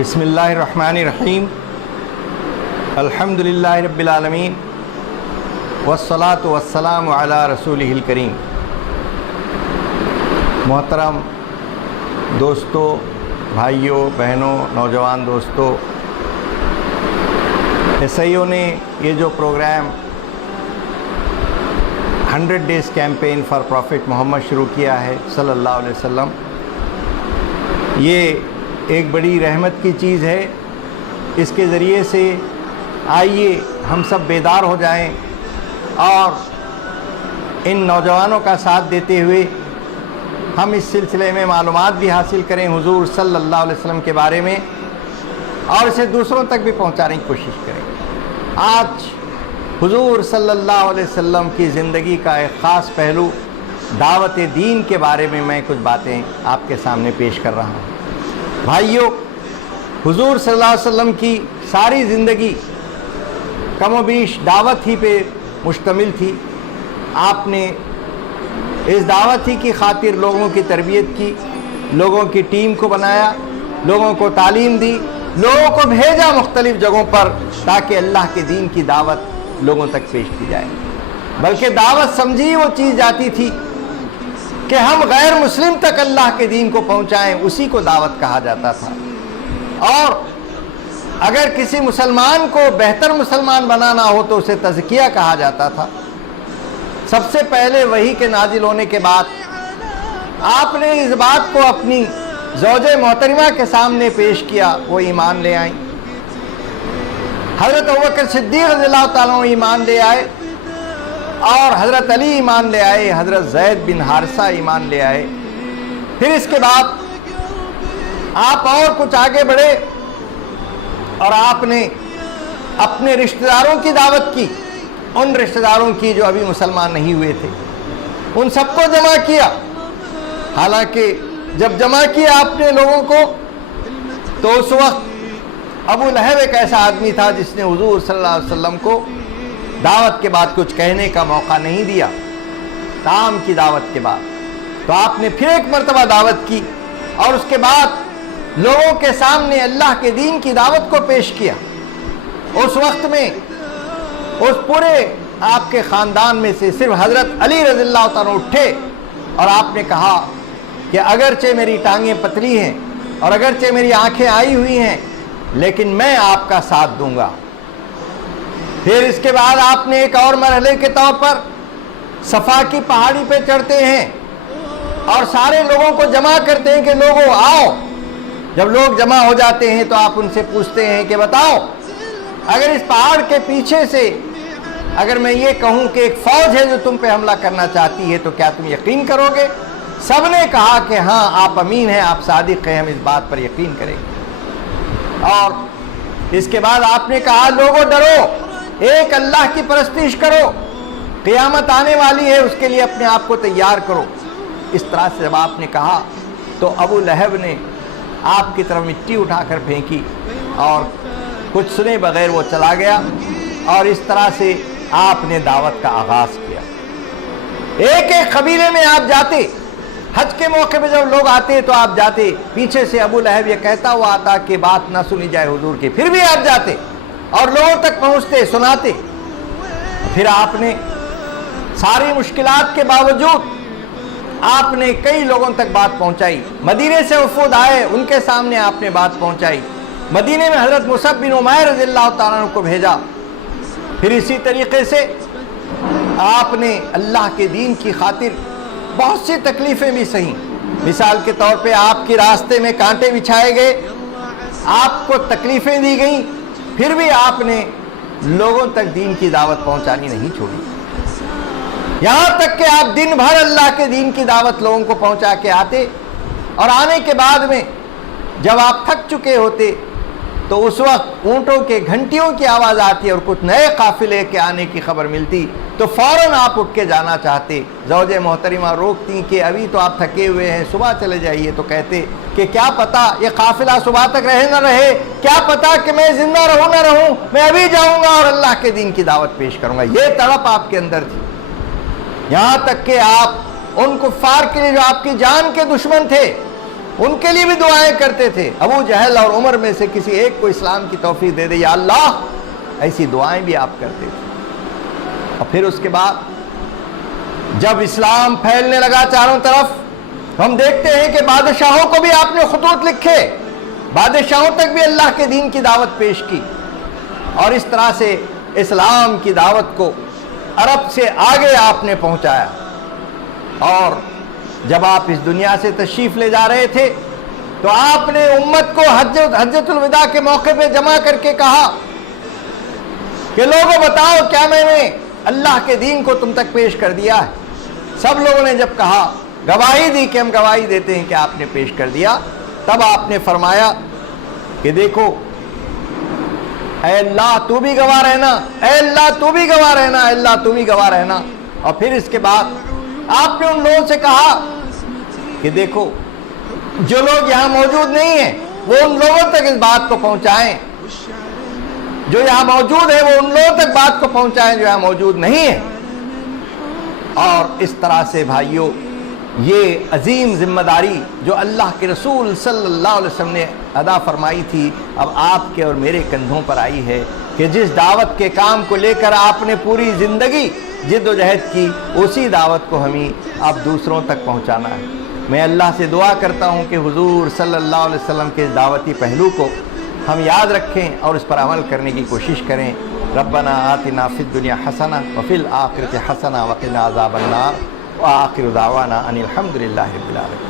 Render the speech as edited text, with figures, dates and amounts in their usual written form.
بسم اللہ الرحمن الرحیم الحمدللہ رب العالمین والصلاة والسلام علی رسولہ الکریم۔ محترم دوستوں، بھائیوں، بہنوں، نوجوان دوستوں، عیسائیوں نے یہ جو program 100 days campaign for prophet Muhammad شروع کیا ہے صلی اللہ علیہ وسلم، یہ ایک بڑی رحمت کی چیز ہے۔ اس کے ذریعے سے آئیے ہم سب بیدار ہو جائیں اور ان نوجوانوں کا ساتھ دیتے ہوئے ہم اس سلسلے میں معلومات بھی حاصل کریں حضور صلی اللہ علیہ وسلم کے بارے میں، اور اسے دوسروں تک بھی پہنچانے کی کوشش کریں۔ آج حضور صلی اللہ علیہ وسلم کی زندگی کا ایک خاص پہلو دعوت دین کے بارے میں میں کچھ باتیں آپ کے سامنے پیش کر رہا ہوں۔ بھائیوں، حضور صلی اللہ علیہ وسلم کی ساری زندگی کم و بیش دعوت ہی پہ مشتمل تھی۔ آپ نے اس دعوت ہی کی خاطر لوگوں کی تربیت کی، لوگوں کی ٹیم کو بنایا، لوگوں کو تعلیم دی، لوگوں کو بھیجا مختلف جگہوں پر تاکہ اللہ کے دین کی دعوت لوگوں تک پیش کی جائے۔ بلکہ دعوت سمجھی وہ چیز جاتی تھی کہ ہم غیر مسلم تک اللہ کے دین کو پہنچائیں، اسی کو دعوت کہا جاتا تھا۔ اور اگر کسی مسلمان کو بہتر مسلمان بنانا ہو تو اسے تزکیہ کہا جاتا تھا۔ سب سے پہلے وحی کے نازل ہونے کے بعد آپ نے اس بات کو اپنی زوجہ محترمہ کے سامنے پیش کیا، وہ ایمان لے آئیں۔ حضرت ابوبکر صدیق رضی اللہ تعالیٰ عنہ ایمان لے آئے، اور حضرت علی ایمان لے آئے، حضرت زید بن حارثہ ایمان لے آئے۔ پھر اس کے بعد آپ اور کچھ آگے بڑھے اور آپ نے اپنے رشتہ داروں کی دعوت کی، ان رشتہ داروں کی جو ابھی مسلمان نہیں ہوئے تھے، ان سب کو جمع کیا۔ حالانکہ جب جمع کیا آپ نے لوگوں کو، تو اس وقت ابو لہب ایک ایسا آدمی تھا جس نے حضور صلی اللہ علیہ وسلم کو دعوت کے بعد کچھ کہنے کا موقع نہیں دیا، تام کی دعوت کے بعد۔ تو آپ نے پھر ایک مرتبہ دعوت کی، اور اس کے بعد لوگوں کے سامنے اللہ کے دین کی دعوت کو پیش کیا۔ اس وقت میں اس پورے آپ کے خاندان میں سے صرف حضرت علی رضی اللہ تعالیٰ اٹھے، اور آپ نے کہا کہ اگرچہ میری ٹانگیں پتلی ہیں اور اگرچہ میری آنکھیں آئی ہوئی ہیں، لیکن میں آپ کا ساتھ دوں گا۔ پھر اس کے بعد آپ نے ایک اور مرحلے کے طور پر صفا کی پہاڑی پہ چڑھتے ہیں اور سارے لوگوں کو جمع کرتے ہیں کہ لوگوں آؤ۔ جب لوگ جمع ہو جاتے ہیں تو آپ ان سے پوچھتے ہیں کہ بتاؤ، اگر اس پہاڑ کے پیچھے سے اگر میں یہ کہوں کہ ایک فوج ہے جو تم پہ حملہ کرنا چاہتی ہے تو کیا تم یقین کرو گے؟ سب نے کہا کہ ہاں، آپ امین ہیں، آپ صادق ہیں، ہم اس بات پر یقین کریں گے۔ اور اس کے بعد آپ نے کہا لوگوں ڈرو، ایک اللہ کی پرستش کرو، قیامت آنے والی ہے، اس کے لیے اپنے آپ کو تیار کرو۔ اس طرح سے جب آپ نے کہا تو ابو لہب نے آپ کی طرف مٹی اٹھا کر پھینکی اور کچھ سنے بغیر وہ چلا گیا، اور اس طرح سے آپ نے دعوت کا آغاز کیا۔ ایک ایک قبیلے میں آپ جاتے، حج کے موقع پہ جب لوگ آتے تو آپ جاتے، پیچھے سے ابو لہب یہ کہتا ہوا آتا کہ بات نہ سنی جائے حضور کی، پھر بھی آپ جاتے اور لوگوں تک پہنچتے، سناتے۔ پھر آپ نے ساری مشکلات کے باوجود آپ نے کئی لوگوں تک بات پہنچائی۔ مدینے سے وفود آئے، ان کے سامنے آپ نے بات پہنچائی۔ مدینے میں حضرت مصعب بن عمیر رضی اللہ تعالیٰ عنہ کو بھیجا۔ پھر اسی طریقے سے آپ نے اللہ کے دین کی خاطر بہت سی تکلیفیں بھی سہیں۔ مثال کے طور پہ آپ کے راستے میں کانٹے بچھائے گئے، آپ کو تکلیفیں دی گئیں، پھر بھی آپ نے لوگوں تک دین کی دعوت پہنچانی نہیں چھوڑی۔ یہاں تک کہ آپ دن بھر اللہ کے دین کی دعوت لوگوں کو پہنچا کے آتے، اور آنے کے بعد میں جب آپ تھک چکے ہوتے تو اس وقت اونٹوں کے گھنٹیوں کی آواز آتی اور کچھ نئے قافلے کے آنے کی خبر ملتی تو فوراً آپ اٹھ کے جانا چاہتے۔ زوجہ محترمہ روکتی کہ ابھی تو آپ تھکے ہوئے ہیں، صبح چلے جائیے، تو کہتے کہ کیا پتا یہ قافلہ صبح تک رہے نہ رہے، کیا پتا کہ میں زندہ رہوں نہ رہوں، میں ابھی جاؤں گا اور اللہ کے دین کی دعوت پیش کروں گا۔ یہ تڑپ آپ کے اندر تھی، یہاں تک کہ آپ ان کفار کے لیے جو آپ کی جان کے دشمن تھے، ان کے لیے بھی دعائیں کرتے تھے. ابو جہل اور عمر میں سے کسی ایک کو اسلام کی توفیق دے دے یا اللہ، ایسی دعائیں بھی آپ کرتے تھے. اور پھر اس کے بعد جب اسلام پھیلنے لگا چاروں طرف، ہم دیکھتے ہیں کہ بادشاہوں کو بھی آپ نے خطوط لکھے، بادشاہوں تک بھی اللہ کے دین کی دعوت پیش کی، اور اس طرح سے اسلام کی دعوت کو عرب سے آگے آپ نے پہنچایا. اور جب آپ اس دنیا سے تشریف لے جا رہے تھے تو آپ نے امت کو حجۃ الوداع کے موقع پہ جمع کر کے کہا کہ لوگوں بتاؤ کیا میں نے اللہ کے دین کو تم تک پیش کر دیا ہے؟ سب لوگوں نے جب کہا، گواہی دی کہ ہم گواہی دیتے ہیں کہ آپ نے پیش کر دیا، تب آپ نے فرمایا کہ دیکھو اے اللہ تو بھی گواہ رہنا، اے اللہ تو بھی گواہ رہنا، اے اللہ تو بھی گواہ رہنا. اور پھر اس کے بعد آپ نے ان لوگوں سے کہا کہ دیکھو جو لوگ یہاں موجود نہیں ہیں وہ ان لوگوں تک اس بات کو پہنچائیں، جو یہاں موجود ہے وہ ان لوگوں تک بات کو پہنچائیں جو یہاں موجود نہیں ہیں. اور اس طرح سے بھائیوں یہ عظیم ذمہ داری جو اللہ کے رسول صلی اللہ علیہ وسلم نے ادا فرمائی تھی، اب آپ کے اور میرے کندھوں پر آئی ہے کہ جس دعوت کے کام کو لے کر آپ نے پوری زندگی جد و جہد کی، اسی دعوت کو ہمیں اب دوسروں تک پہنچانا ہے. میں اللہ سے دعا کرتا ہوں کہ حضور صلی اللہ علیہ وسلم کے اس دعوتی پہلو کو ہم یاد رکھیں اور اس پر عمل کرنے کی کوشش کریں. ربنا آتنا فی الدنیا حسنہ وفی الآخرۃ حسنہ وقنا عذاب النار وآخر دعوانا ان الحمد للہ رب العالمین.